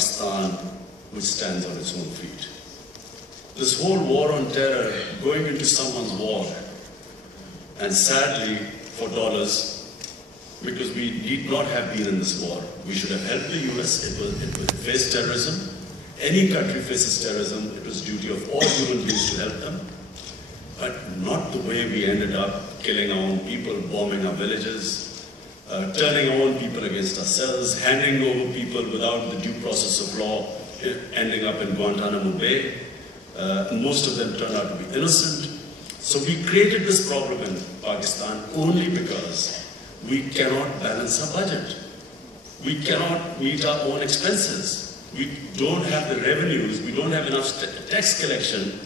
Pakistan which stands on its own feet. This whole war on terror, going into someone's war, and sadly, for dollars, because we need not have been in this war. We should have helped the US. It faced terrorism. Any country faces terrorism. It was duty of all human beings to help them. But not the way we ended up killing our own people, bombing our villages, turning our own people against ourselves, handing over people without the due process of law, ending up in Guantanamo Bay. Most of them turned out to be innocent. So we created this problem in Pakistan only because we cannot balance our budget. We cannot meet our own expenses. We don't have the revenues, we don't have enough tax collection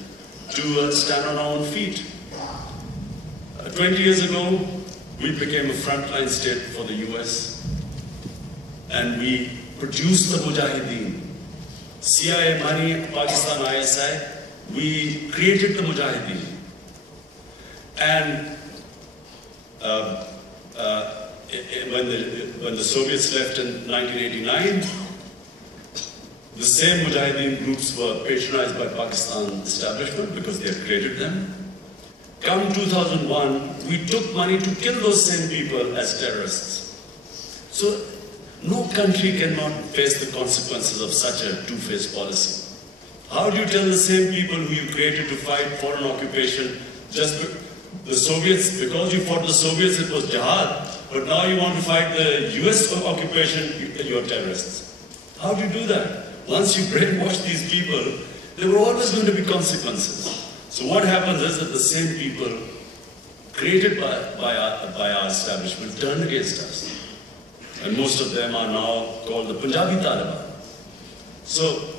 to stand on our own feet. 20 years ago, we became a frontline state for the US, and we produced the Mujahideen. CIA money, Pakistan ISI, we created the Mujahideen. And when the Soviets left in 1989, the same Mujahideen groups were patronized by Pakistan establishment because they had created them. Come 2001, we took money to kill those same people as terrorists. So no country cannot face the consequences of such a two-faced policy. How do you tell the same people who you created to fight foreign occupation, just the Soviets, because you fought the Soviets, it was jihad, but now you want to fight the US occupation, you are terrorists? How do you do that? Once you brainwash these people, there were always going to be consequences. So what happens is that the same people created by our establishment turned against us. And most of them are now called the Punjabi Taliban. So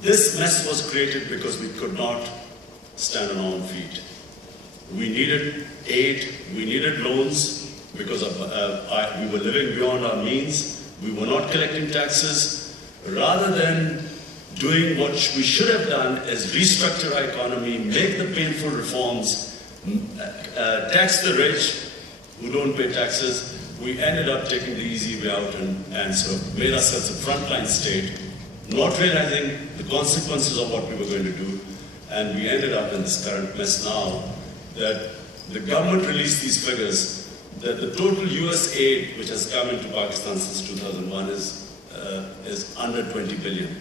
this mess was created because we could not stand on our own feet. We needed aid, we needed loans, because we were living beyond our means. We were not collecting taxes. Rather than doing what we should have done is restructure our economy, make the painful reforms, tax the rich who don't pay taxes, we ended up taking the easy way out and sort of made ourselves a frontline state, not realizing the consequences of what we were going to do, and we ended up in this current mess now, that the government released these figures, that the total US aid which has come into Pakistan since 2001 is under 20 billion.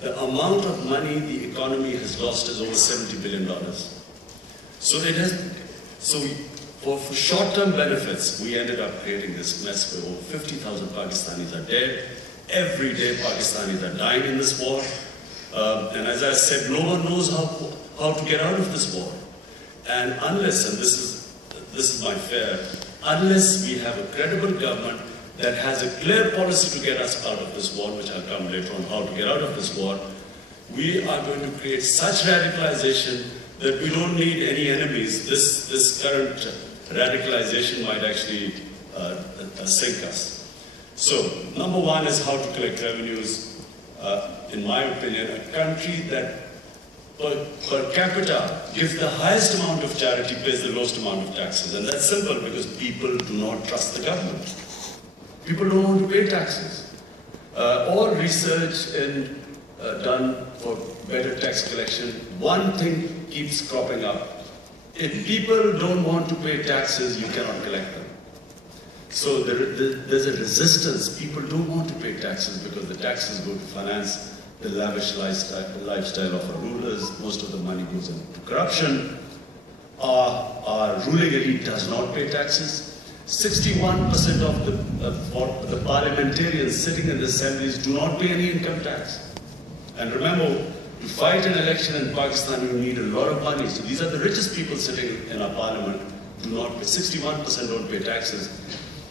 The amount of money the economy has lost is over $70 billion. So for short-term benefits, we ended up creating this mess where over 50,000 Pakistanis are dead. Every day Pakistanis are dying in this war. And as I said, no one knows how to get out of this war. And unless, and this is my fear, unless we have a credible government that has a clear policy to get us out of this war, which I'll come later on how to get out of this war, we are going to create such radicalization that we don't need any enemies. This current radicalization might actually sink us. So, number one is how to collect revenues. In my opinion, a country that per capita gives the highest amount of charity pays the lowest amount of taxes. And that's simple because people do not trust the government. People don't want to pay taxes. All research done for better tax collection, one thing keeps cropping up. If people don't want to pay taxes, you cannot collect them. So there's a resistance. People don't want to pay taxes because the taxes go to finance the lavish lifestyle of our rulers. Most of the money goes into corruption. Our ruling elite does not pay taxes. 61% of the parliamentarians sitting in the assemblies do not pay any income tax. And remember, to fight an election in Pakistan, you need a lot of money. So these are the richest people sitting in our parliament. Do not pay. 61% don't pay taxes.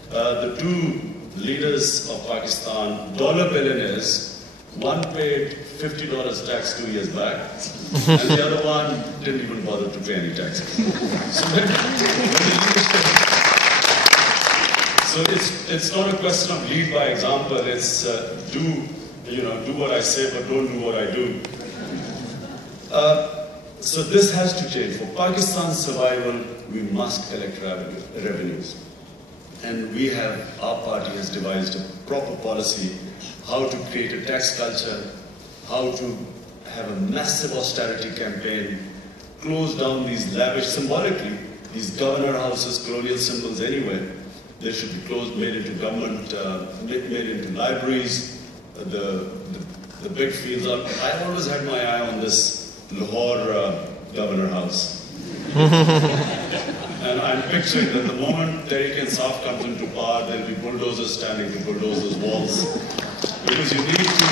The two leaders of Pakistan, dollar billionaires, one paid $50 tax 2 years back, and the other one didn't even bother to pay any taxes. So it's not a question of lead by example. It's do what I say, but don't do what I do. So this has to change. For Pakistan's survival, we must collect revenues. And our party has devised a proper policy how to create a tax culture, how to have a massive austerity campaign, close down these lavish, symbolically, these governor houses, colonial symbols anywhere. They should be closed, made into government, made into libraries, the big fields. I always had my eye on this Lahore governor house. And I'm picturing that the moment Tehreek-e-Insaf comes into power, there'll be bulldozers standing to bulldoze those walls. Because you need to...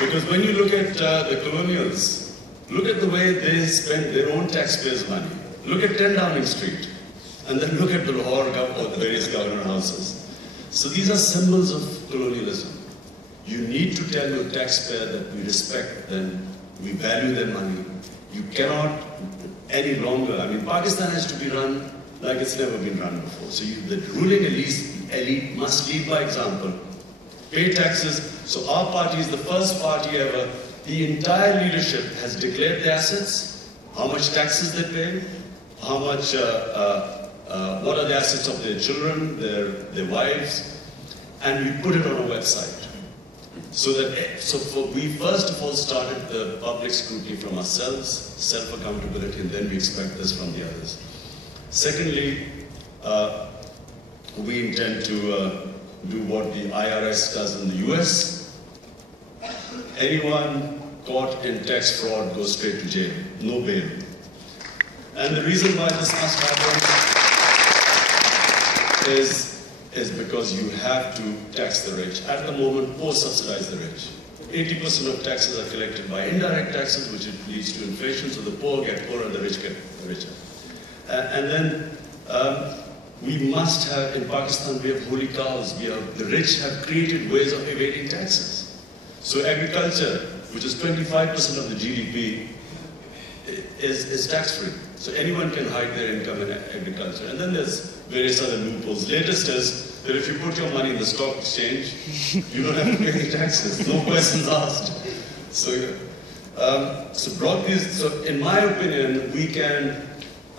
Because when you look at the colonials, look at the way they spend their own taxpayers' money. Look at 10 Downing Street, and then look at the Lahore or the various governor houses. So these are symbols of colonialism. You need to tell your taxpayer that we respect them, we value their money. You cannot any longer, I mean, Pakistan has to be run like it's never been run before. So the ruling elite must lead by example, pay taxes. So our party is the first party ever, the entire leadership has declared their assets, how much taxes they pay, how much, what are the assets of their children, their wives, and we put it on a website. We first of all started the public scrutiny from ourselves, self-accountability, and then we expect this from the others. Secondly, we intend to do what the IRS does in the US. Anyone caught in tax fraud goes straight to jail, no bail. And the reason why this must happen is because you have to tax the rich. At the moment, poor subsidize the rich. 80% of taxes are collected by indirect taxes, which leads to inflation, so the poor get poorer and the rich get richer. And then we must have, in Pakistan, we have holy cows. The rich have created ways of evading taxes. So agriculture, which is 25% of the GDP, is tax-free. So anyone can hide their income in agriculture. And then there's various other loopholes. Latest is that if you put your money in the stock exchange, you don't have to pay any taxes. No questions asked. So in my opinion, we can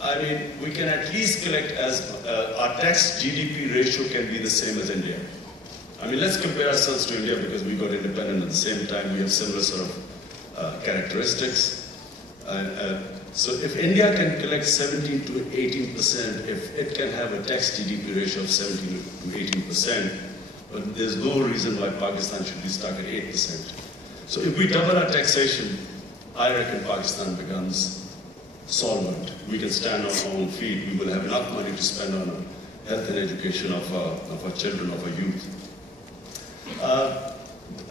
at least collect as our tax GDP ratio can be the same as India. I mean, let's compare ourselves to India because we got independent at the same time. We have similar sort of characteristics. So if India can collect 17 to 18%, if it can have a tax GDP ratio of 17 to 18%, but there's no reason why Pakistan should be stuck at 8%. So if we double our taxation, I reckon Pakistan becomes solvent. We can stand on our own feet. We will have enough money to spend on health and education of our children, of our youth.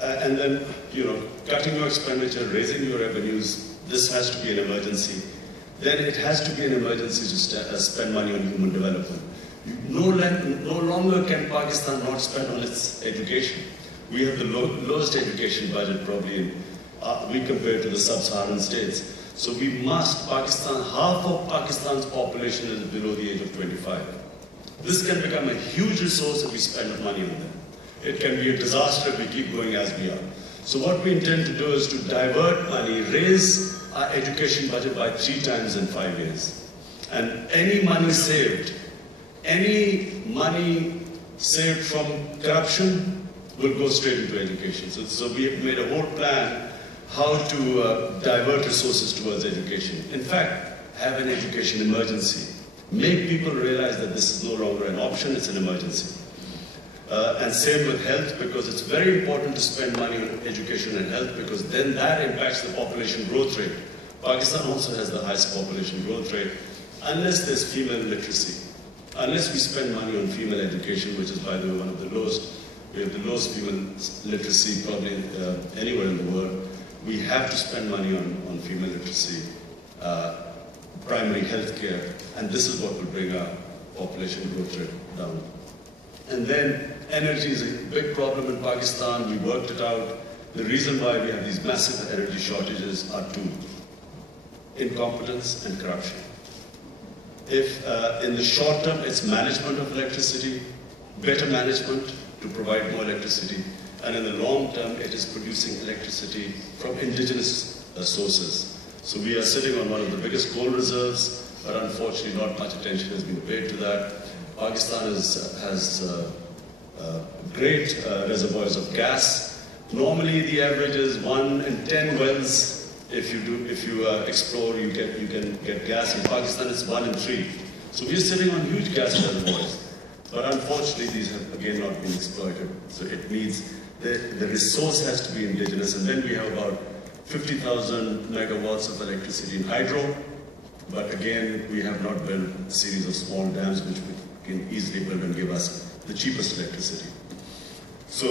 And then, cutting your expenditure, raising your revenues, this has to be an emergency. Then it has to be an emergency to spend money on human development. No longer can Pakistan not spend on its education. We have the lowest education budget probably we compare to the sub-Saharan states. So we must, half of Pakistan's population is below the age of 25. This can become a huge resource if we spend money on them. It can be a disaster if we keep going as we are. So what we intend to do is to divert money, raise our education budget by 3 times in 5 years. And any money saved from corruption will go straight into education. So we have made a whole plan how to divert resources towards education. In fact, have an education emergency. Make people realize that this is no longer an option, it's an emergency. And same with health, because it's very important to spend money on education and health, because then that impacts the population growth rate. Pakistan also has the highest population growth rate, unless there's female literacy. Unless we spend money on female education, which is, by the way, one of the lowest. We have the lowest female literacy probably anywhere in the world. We have to spend money on female literacy, primary health care, and this is what will bring our population growth rate down. And then energy is a big problem in Pakistan. We worked it out. The reason why we have these massive energy shortages are 2: incompetence and corruption. If in the short term it's management of electricity, better management to provide more electricity, and in the long term it is producing electricity from indigenous sources. So we are sitting on one of the biggest coal reserves, but unfortunately not much attention has been paid to that. Pakistan has great reservoirs of gas. Normally, the average is 1 in 10 wells. If you explore, you can get gas. In Pakistan, it's 1 in 3. So we're sitting on huge gas reservoirs. But unfortunately, these have again not been exploited. So it needs the resource has to be indigenous, and then we have about 50,000 megawatts of electricity in hydro. But again, we have not built a series of small dams which we can easily build and give us the cheapest electricity.